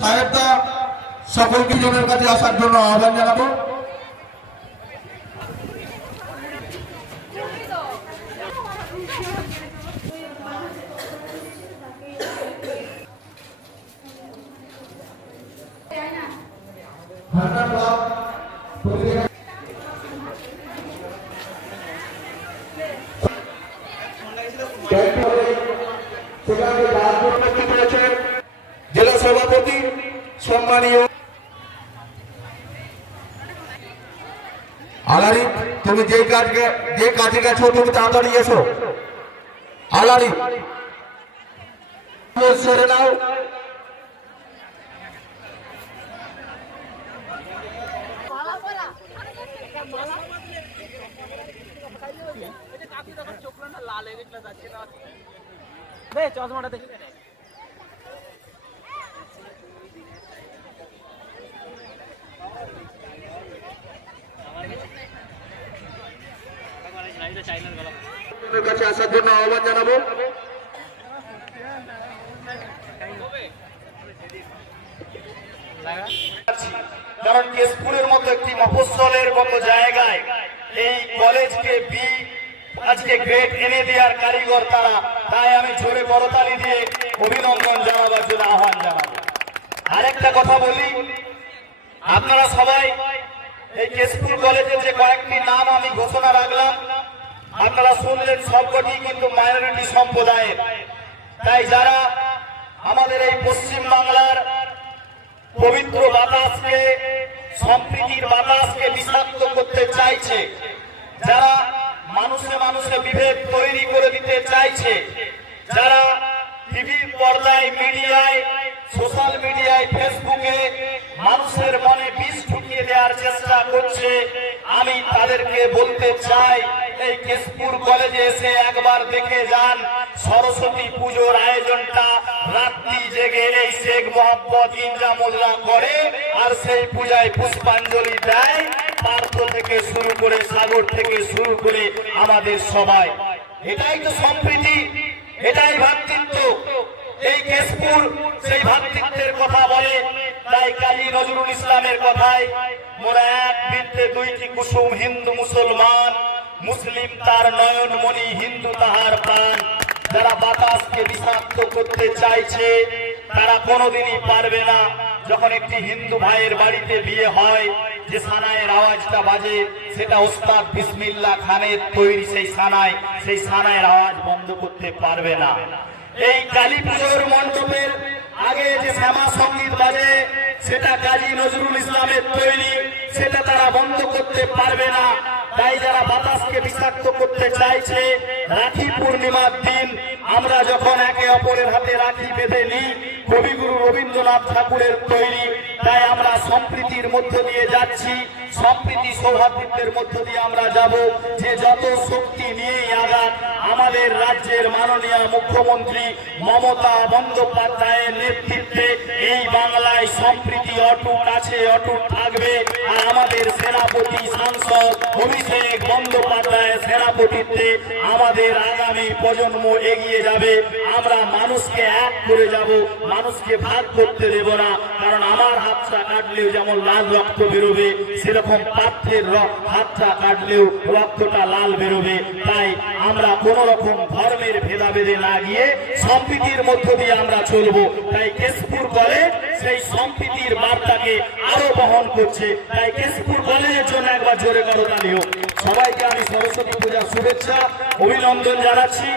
সাহেবদা সকলকে জনের কাছে আসার জন্য আহ্বান জানাব। সেখানে রাজনীতি জেলা সভাপতি সম্মানীয় আলারি, তুমি যে কাজকে, যে কাজে গেছো, তুমি তাড়াতাড়ি এসো। আলারি। সেরে নাও। কাছে আসার জন্য আহ্বান জানাব কারণ কেশপুরের মতো একটি মফস্বলের মতো জায়গায় এই কলেজকে বি আজকে গ্রেড এনে দেওয়ার কারিগর তারা। তাই আমি জোরে করতালি দিয়ে অভিনন্দন জানাবার জন্য আহ্বান জানাব। আরেকটা কথা বলি, আপনারা সবাই এই কেশপুর কলেজে যে কয়েকটি নাম আমি ঘোষণা রাখলাম, আপনারা শুনলেন সবকটি কিন্তু মাইনরিটি সম্প্রদায়ের। তাই যারা আমাদের এই পশ্চিম বাংলার পবিত্র বাতাসকে, সম্প্রীতির বাতাসকে বিষাক্ত করতে চাইছে, যারা মানুষে মানুষে বিভেদ তৈরি করে দিতে চাইছে। যারা টিভির পর্দায়, মিডিয়ায়, সোশ্যাল মিডিয়ায়, ফেসবুকে মানুষের মনে বিষ ঢুকিয়ে দেওয়ার চেষ্টা করছে, আমি তাদেরকে বলতে চাই, এই কেশপুর কলেজে এসে একবার দেখে যান, সরস্বতী পুজোর আয়োজনটা রাত্রি জেগে এই শেখ মোহাম্মদ ইনজামুল্লাহ করে আর সেই পূজায় পুষ্পাঞ্জলি দেয়। থেকে শুরু করে সাগর থেকে শুরু করে আমাদের সবাই। এটাই তো সম্প্রীতি, এটাই ভ্রাতৃত্ব এই কেশপুর সেই ভ্রাতৃত্বের কথা বলে, তাই কাজী নজরুল ইসলামের কথায় মোরা এক বৃত্তে দুইটি কুসুম হিন্দু মুসলমান, মুসলিম তার নয়ন মণি হিন্দু তাহার প্রাণ। যারা বাতাসকে বিষাক্ত করতে চাইছে, তারা কোনোদিনই পারবে না, যখন একটি হিন্দু ভাইয়ের বাড়িতে বিয়ে হয়। যে সানায়ের আওয়াজটা বাজে, সেটা ওস্তাদ বিসমিল্লা খানের তৈরি সেই সানায় সেই সানায়ের আওয়াজ বন্ধ করতে পারবে না। এই কালী পুজোর মণ্ডপের আগে যে শ্যামা সংগীত বাজে, সেটা কাজী নজরুল ইসলামের তৈরি, সেটা তারা বন্ধ করতে পারবে না। তাই যারা বাতাসকে বিষাক্ত করতে চাইছে, রাখি পূর্ণিমার দিন আমরা যখন একে অপরের হাতে রাখি বেঁধে নিই, কবিগুরু রবীন্দ্রনাথ ঠাকুরের তৈরি তাই আমরা সম্প্রীতির মধ্য দিয়ে যাচ্ছি। সম্প্রীতি সৌহার্দ্যের মধ্য দিয়ে আমরা যাব। যে যত শক্তি নিয়েই আগান আমাদের রাজ্যের মাননীয় মুখ্যমন্ত্রী মমতা বন্দ্যোপাধ্যায়ের নেতৃত্বে এই বাংলায় সম্প্রীতি অটুট আছে, অটুট থাকবে। আর আমাদের সেনাপতি সাংসদ অভিষেক বন্দ্যোপাধ্যায়ের সেনাপতিত্বে আমাদের আগামী প্রজন্ম এগিয়ে যাবে। আমরা মানুষকে এক করে যাব, মানুষকে ভাগ করতে দেব না, কারণ আমার হাতটা কাটলেও যেমন লাল রক্ত বেরোবে, সেরকম পাত্রের হাতটা কাটলেও রক্তটা লাল বেরোবে। তাই আমরা কোন রকম ধর্মের ভেদাভেদে না গিয়ে সম্প্রীতির মধ্য দিয়ে আমরা চলবো। তাই কেশপুর কলেজ সেই সম্প্রীতির বার্তাকে আরও বহন করছে। তাই কেশপুর কলেজের জন্য একবার জোরে করো তালি সবাইকে আমি সরস্বতী পূজার শুভেচ্ছা, অভিনন্দন জানাচ্ছি।